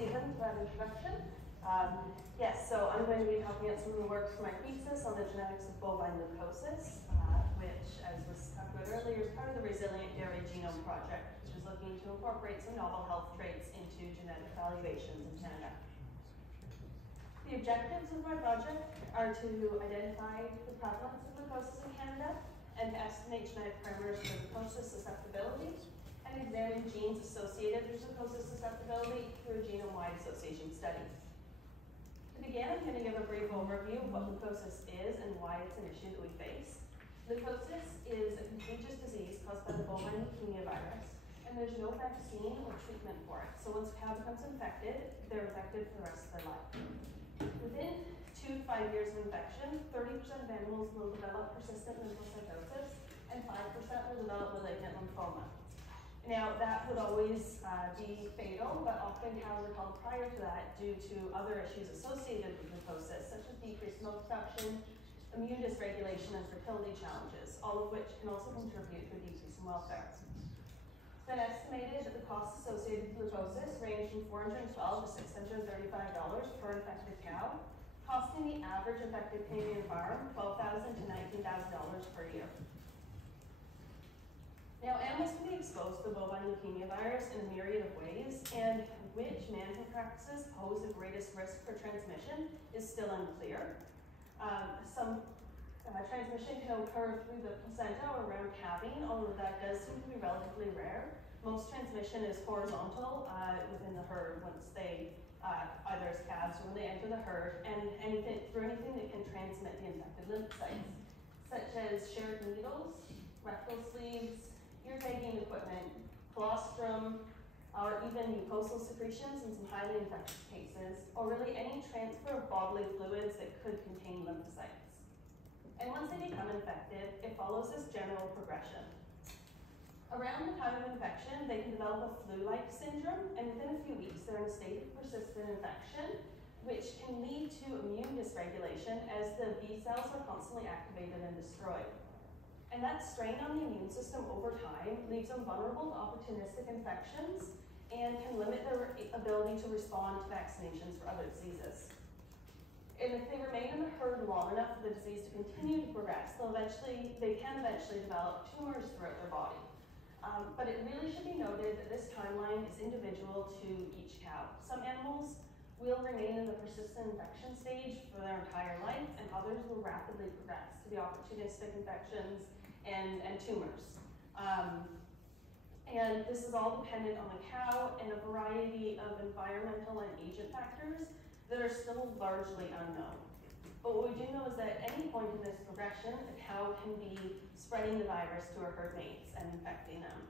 Stephen, for that introduction. Yes, so I'm going to be talking about some of the work for my thesis on the genetics of bovine leukosis, which, as was talked about earlier, is part of the Resilient Dairy Genome Project, which is looking to incorporate some novel health traits into genetic evaluations in Canada. The objectives of my project are to identify the prevalence of leukosis in Canada and to estimate genetic parameters for leukosis susceptibility and examine genes associated with leukosis susceptibility through a genome-wide association study. To begin, I'm going to give a brief overview of what leukosis is and why it's an issue that we face. Leukosis is a contagious disease caused by the bovine leukemia virus, and there's no vaccine or treatment for it. So once a cow becomes infected, they're infected for the rest of their life. Within 2 to 5 years of infection, 30% of animals will develop persistent lymphocytosis, and 5% will develop malignant lymphoma. Now, that would always be fatal, but often cows are called prior to that due to other issues associated with leukosis, such as decreased milk production, immune dysregulation, and fertility challenges, all of which can also contribute to a decrease in welfare. It's been estimated that the costs associated with leukosis range from $412 to $635 per infected cow, costing the average infected Canadian farm $12,000 to $19,000 per year. Now, animals can be exposed to the bovine leukemia virus in a myriad of ways, and which management practices pose the greatest risk for transmission is still unclear. Some transmission can occur through the placenta or around calving, although that does seem to be relatively rare. Most transmission is horizontal within the herd once they, either as calves or when they enter the herd, and through anything that can transmit the infected lymphocytes, such as shared needles, rectal sleeves, ear tagging equipment, colostrum, or even mucosal secretions in some highly infectious cases, or really any transfer of bodily fluids that could contain lymphocytes. And once they become infected, it follows this general progression. Around the time of infection, they can develop a flu-like syndrome, and within a few weeks, they're in a state of persistent infection, which can lead to immune dysregulation as the B cells are constantly activated and destroyed. And that strain on the immune system over time leaves them vulnerable to opportunistic infections and can limit their ability to respond to vaccinations for other diseases. And if they remain in the herd long enough for the disease to continue to progress, they can eventually develop tumors throughout their body. But it really should be noted that this timeline is individual to each cow. Some animals will remain in the persistent infection stage for their entire life, and others will rapidly progress to the opportunistic infections and tumors. And this is all dependent on the cow and a variety of environmental and agent factors that are still largely unknown. But what we do know is that at any point in this progression, a cow can be spreading the virus to her herd mates and infecting them.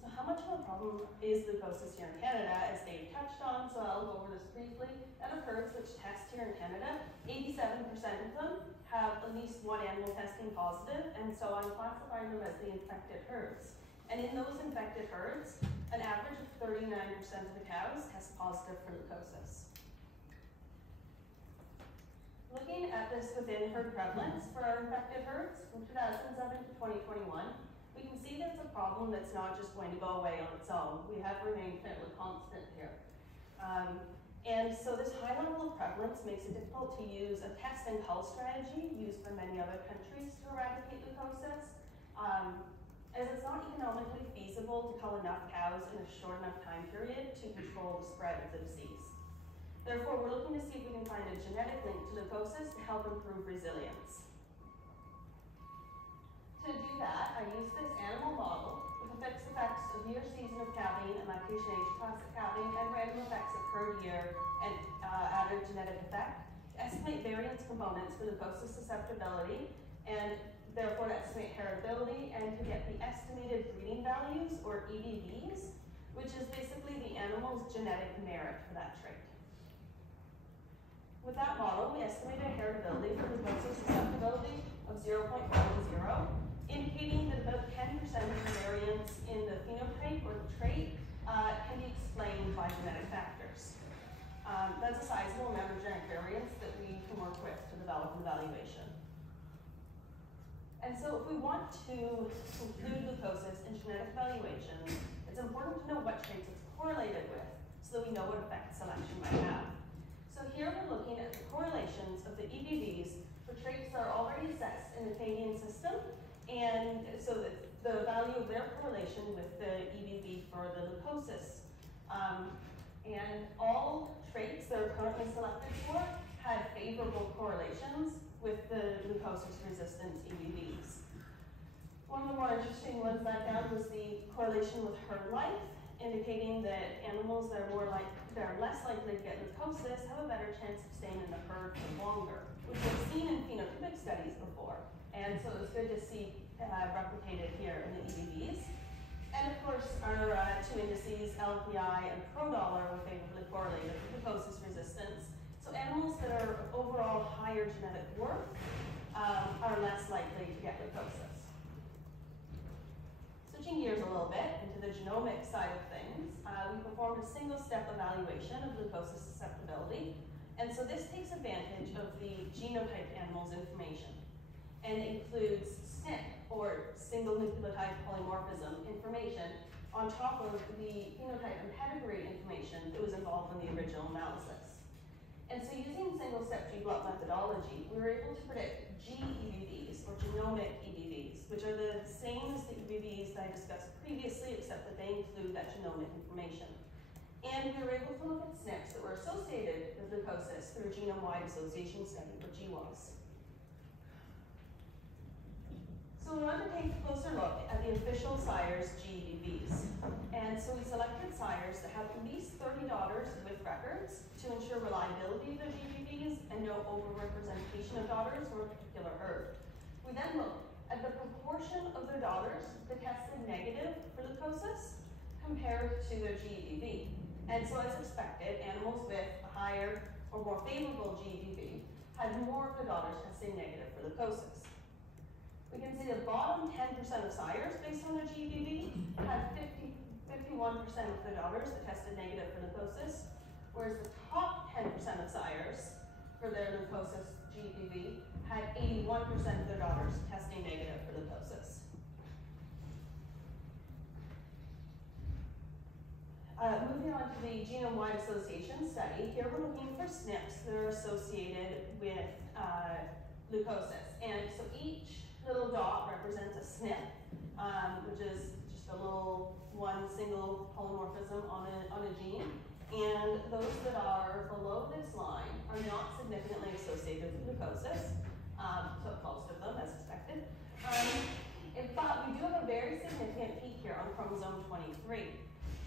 So how much of a problem is leukosis here in Canada, as Dave touched on, so I'll go over this briefly. Out of herds which test here in Canada, 87% of them have at least one animal testing positive, and so I'm classifying them as the infected herds. And in those infected herds, an average of 39% of the cows test positive for leukosis. Looking at this within herd prevalence for our infected herds from 2007 to 2021, we can see that it's a problem that's not just going to go away on its own. We have remained fairly constant here. And so this high level of prevalence makes it difficult to use a test and cull strategy used by many other countries to eradicate leukosis, as it's not economically feasible to cull enough cows in a short enough time period to control the spread of the disease. Therefore, we're looking to see if we can find a genetic link to leukosis to help improve resilience. To do that, I used this animal model with the fixed effects of year season of calving and lactation age classic calving and random effects of herd year and added genetic effect to estimate variance components for leukosis susceptibility and therefore to estimate heritability and to get the estimated breeding values or EDVs, which is basically the animal's genetic merit for that trait. With that model, we estimated a heritability for leukosis susceptibility of 0.40, indicating that about 10% of the variance in the phenotype or the trait can be explained by genetic factors. That's a sizable amount of genetic variance that we can work with to develop an evaluation. And so if we want to include leukosis in genetic evaluations, it's important to know what traits it's correlated with so that we know what effect selection might have. So here we're looking at the correlations of the EBVs for traits that are already assessed in the Canadian system, and so that the value of their correlation with the EBV for the leukosis. And all traits that are currently selected for had favorable correlations with the leukosis resistant EBVs. One of the more interesting ones that I found was the correlation with herd life, indicating that animals that are less likely to get leukosis have a better chance of staying in the herd for longer, which we've seen in phenotypic studies before. And so it's good to see replicated here in the EBVs. And of course, our two indices, LPI and prodollar, were favorably correlated with leukosis resistance. So animals that are of overall higher genetic worth are less likely to get leukosis. Switching gears a little bit into the genomic side of things, we performed a single-step evaluation of leukosis susceptibility. And so this takes advantage of the genotyped animal's information and includes SNP, or single nucleotide polymorphism information, on top of the phenotype and pedigree information that was involved in the original analysis. And so using single-step GBLUT methodology, we were able to predict GEBVs, or genomic EBVs, which are the same as the EBVs that I discussed previously, except that they include that genomic information. And we were able to look at SNPs that were associated with leukosis through a genome-wide association study, or GWAS. So we wanted to take a closer look at the official sires GEBVs. And so we selected sires that have at least 30 daughters with records to ensure reliability of their GEBVs and no overrepresentation of daughters from a particular herd. We then looked at the proportion of their daughters that tested negative for leukosis compared to their GEBV. And so as expected, animals with a higher or more favorable GEBV had more of their daughters testing negative for leukosis. We can see the bottom 10% of sires based on their GEBV had 51% of their daughters that tested negative for leukosis, whereas the top 10% of sires for their leukosis GEBV had 81% of their daughters testing negative for leukosis. Moving on to the genome-wide association study, here we're looking for SNPs that are associated with leukosis. And so each little dot represents a SNP, which is just a little one single polymorphism on a gene. And those that are below this line are not significantly associated with leukosis, so most of them, as expected. But we do have a very significant peak here on chromosome 23.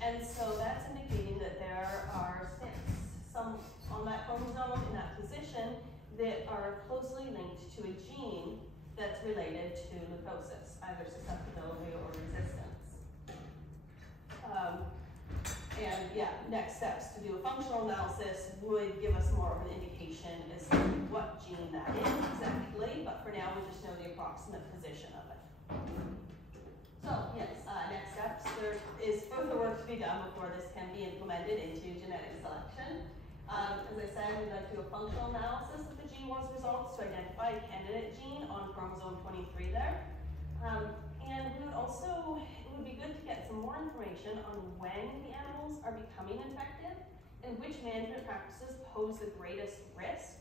And so that's indicating that there are SNPs, some on that chromosome in that position, that are closely linked to a gene that's related to leukosis, either susceptibility or resistance. And yeah, next steps to do a functional analysis would give us more of an indication as to what gene that is exactly, but for now we just know the approximate position of it. So yes, next steps, there is further work to be done before this can be implemented into genetic selection. As I said, we'd like to do a functional analysis of the GWAS results to identify a candidate gene on chromosome 23 there. And we would also, it would be good to get some more information on when the animals are becoming infected and which management practices pose the greatest risk.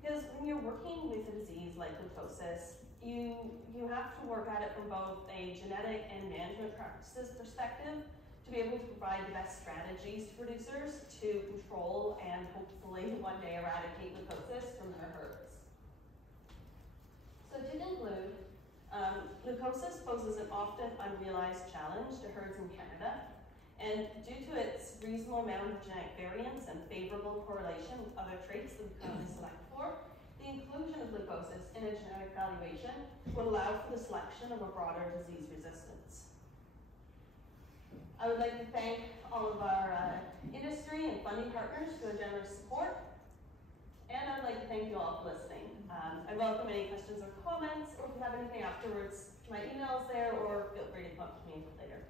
Because when you're working with a disease like leukosis, you have to work at it from both a genetic and management practices perspective to be able to provide the best strategies to producers to control and hopefully one day eradicate leukosis from their herds. So to conclude, leukosis poses an often unrealized challenge to herds in Canada, and due to its reasonable amount of genetic variance and favorable correlation with other traits that we currently select for, the inclusion of leukosis in a genetic evaluation would allow for the selection of a broader disease resistance. I would like to thank all of our industry and funding partners for their generous support, and I'd like to thank you all for listening. I welcome any questions or comments, or if you have anything afterwards, my email's there, or feel free to come up to me later.